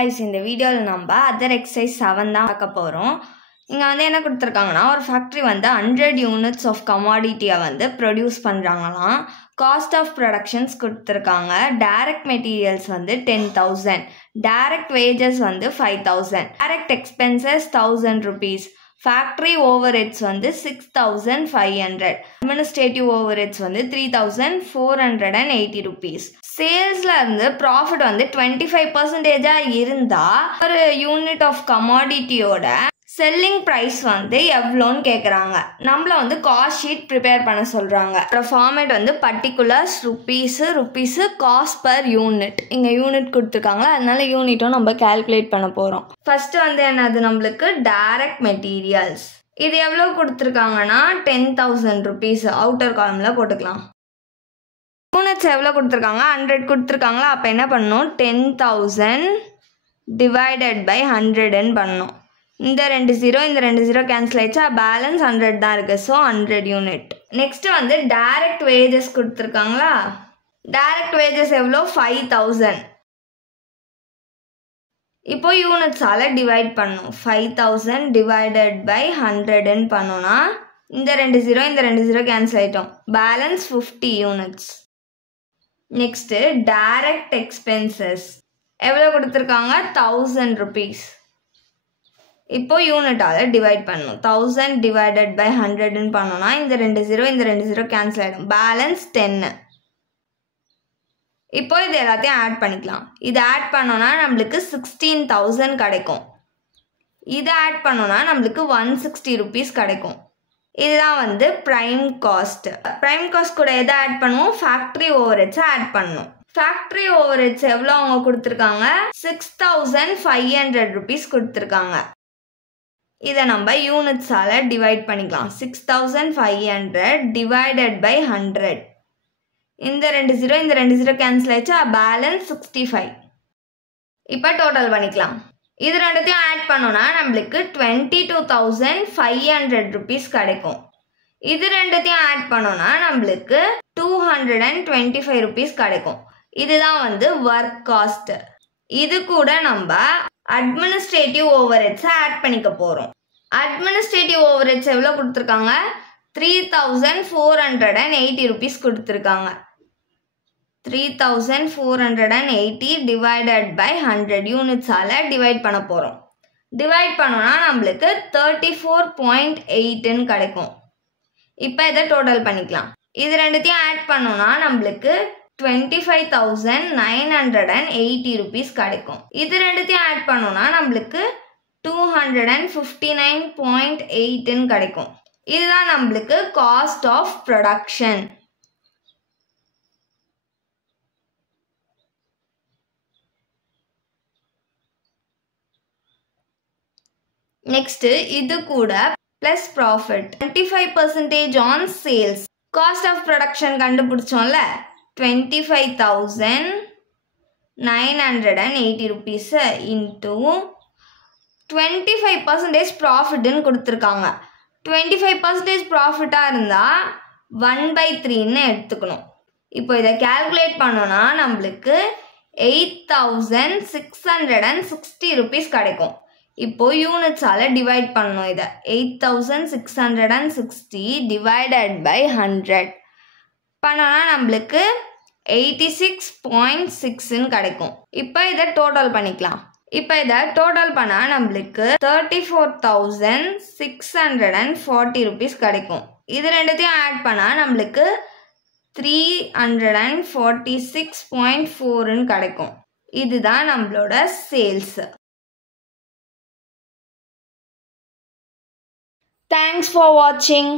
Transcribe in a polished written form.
guys, இந்த வீடியோவில் நம்ம அதர் எக்ஸசைஸ் 7 தான் பார்க்க போகிறோம். இங்கே வந்து என்ன கொடுத்துருக்காங்கன்னா, ஒரு ஃபேக்ட்ரி வந்து 100 யூனிட்ஸ் ஆஃப் கமாடிட்டியை வந்து ப்ரொடியூஸ் பண்ணுறாங்களாம். காஸ்ட் ஆஃப் ப்ரொடக்ஷன்ஸ் கொடுத்துருக்காங்க. டைரக்ட் மெட்டீரியல்ஸ் வந்து 10,000, டைரக்ட் வேஜஸ் வந்து 5,000, direct expenses 1,000 rupees, factory overheads வந்து 6,500, அட்மினிஸ்ட்ரேட்டிவ் ஓவர் ஹெட்ஸ் வந்து 3,480 rupees. சேல்ஸ்ல இருந்து ப்ராஃபிட் வந்து 25% இருந்தால் ஒரு யூனிட் ஆஃப் கமாடிட்டியோட செல்லிங் ப்ரைஸ் வந்து எவ்வளோன்னு கேட்குறாங்க. நம்மள வந்து காஸ்ட் ஷீட் ப்ரிப்பேர் பண்ண சொல்கிறாங்க. ஃபார்மேட் வந்து particulars, rupees cost per unit. இங்கே யூனிட் கொடுத்துருக்காங்களா, அதனால யூனிட்டும் நம்ம கால்குலேட் பண்ண போகிறோம். ஃபஸ்ட்டு வந்து என்னது, நம்மளுக்கு டைரக்ட் மெட்டீரியல்ஸ். இது எவ்வளோ கொடுத்துருக்காங்கன்னா 10,000 rupees. அவுட்டர் காலமில் போட்டுக்கலாம். யூனிட்ஸ் எவ்வளோ கொடுத்துருக்காங்க, 100 கொடுத்துருக்காங்களா. அப்போ என்ன பண்ணணும், 10,000 டிவைடட் பை 100ன்னு பண்ணணும். இந்த 2 0 கேன்சல் ஆயிடுச்சா, பேலன்ஸ் 100 தான் இருக்குது. So 100 unit. நெக்ஸ்ட்டு வந்து டைரக்ட் வேஜஸ் கொடுத்துருக்காங்களா. டைரக்ட் வேஜஸ் எவ்வளோ, 5,000. இப்போ யூனிட்ஸால் டிவைட் பண்ணணும். 5,000 டிவைடட் பை 100ன்னு பண்ணோன்னா இந்த 2 0 கேன்சல் ஆகிட்டோம். Balance 50 units. Next direct expenses எவ்வளோ கொடுத்துருக்காங்க, 1,000 rupees. இப்போ யூனிட்டால் டிவைட் பண்ணணும். 1,000 டிவைடட் பை 100ன்னு பண்ணோன்னா இந்த 2 0 கேன்சல் ஆகிடும். பேலன்ஸ் 10. இப்போ இது எல்லாத்தையும் ஆட் பண்ணிக்கலாம். இது ஆட் பண்ணோன்னா நம்மளுக்கு 16,000 கிடைக்கும். இதை ஆட் பண்ணோன்னா நம்மளுக்கு 160 rupees கிடைக்கும். இதுதான் வந்து ப்ரைம் காஸ்ட். ப்ரைம் காஸ்ட் கூட எதை ஆட் பண்ணுவோம், ஃபேக்ட்ரி ஓவர் ஹெட்ஸை ஆட் பண்ணணும். ஃபேக்ட்ரி ஓவர் ஹெட்ஸ் எவ்வளோ அவங்க கொடுத்துருக்காங்க, 6,500 rupees கொடுத்துருக்காங்க. இதை நம்ம யூனிட்ஸால் டிவைட் பண்ணிக்கலாம். 6,500 டிவைடட் பை 100. இந்த 2 0 கேன்சல் ஆயிடுச்சா, பேலன்ஸ் 65. இப்போ டோட்டல் பண்ணிக்கலாம். இது ரெண்டுத்தையும் ஆட் பண்ணோன்னா நம்மளுக்கு 22,500 rupees கிடைக்கும். இது ரெண்டுத்தையும் ஆட் பண்ணோன்னா நம்மளுக்கு 225 rupees கிடைக்கும். இதுதான் வந்து ஒர்க் காஸ்ட். இது கூட நம்ம அட்மினிஸ்ட்ரேட்டிவ் ஓவர் ஹெட்ஸை ஆட் பண்ணிக்க போகிறோம். அட்மினிஸ்ட்ரேட்டிவ் ஓவர் ஹெட்ஸ் எவ்வளோ கொடுத்துருக்காங்க, 3,480 rupees கொடுத்துருக்காங்க. 3,480 டிவைடட் பை 100 யூனிட்ஸால் டிவைட் பண்ண போகிறோம். டிவைட் பண்ணோன்னா நம்மளுக்கு 34.8ன்னு கிடைக்கும். இப்போ இதை டோட்டல் பண்ணிக்கலாம். இது ரெண்டுத்தையும் ஆட் பண்ணோன்னா நம்மளுக்கு 25,980 rupees கிடைக்கும். இது ரெண்டுத்தையும் ஆட் பண்ணோன்னா நம்மளுக்கு 259.8ன்னு கிடைக்கும். இதுதான் நம்மளுக்கு காஸ்ட் ஆஃப் ப்ரொடக்ஷன். நெக்ஸ்ட்டு இது கூட plus profit 25% on sales. Cost of production கண்டுபிடிச்சோம்ல, 25,980 rupees இன்ட்டு 25% ப்ராஃபிட்னு கொடுத்துருக்காங்க. 25% ப்ராஃபிட்டாக இருந்தால் 1/3ன்னு எடுத்துக்கணும். இப்போ இதை கால்குலேட் பண்ணோன்னா நம்மளுக்கு 8,660 rupees கிடைக்கும். இப்போ யூனிட்ஸால் டிவைட் பண்ணணும். இதை 8,660 டிவைடட் பை 100 பண்ணோன்னா நம்மளுக்கு 86.6ன்னு கிடைக்கும். இப்போ இதை டோட்டல் பண்ணிக்கலாம். இப்போ இதை டோட்டல் பண்ணால் நம்மளுக்கு 34,640 rupees கிடைக்கும். இது ரெண்டுத்தையும் ஆட் பண்ணால் நம்மளுக்கு 346.4ன்னு கிடைக்கும். இதுதான் நம்மளோட சேல்ஸ். Thanks for watching.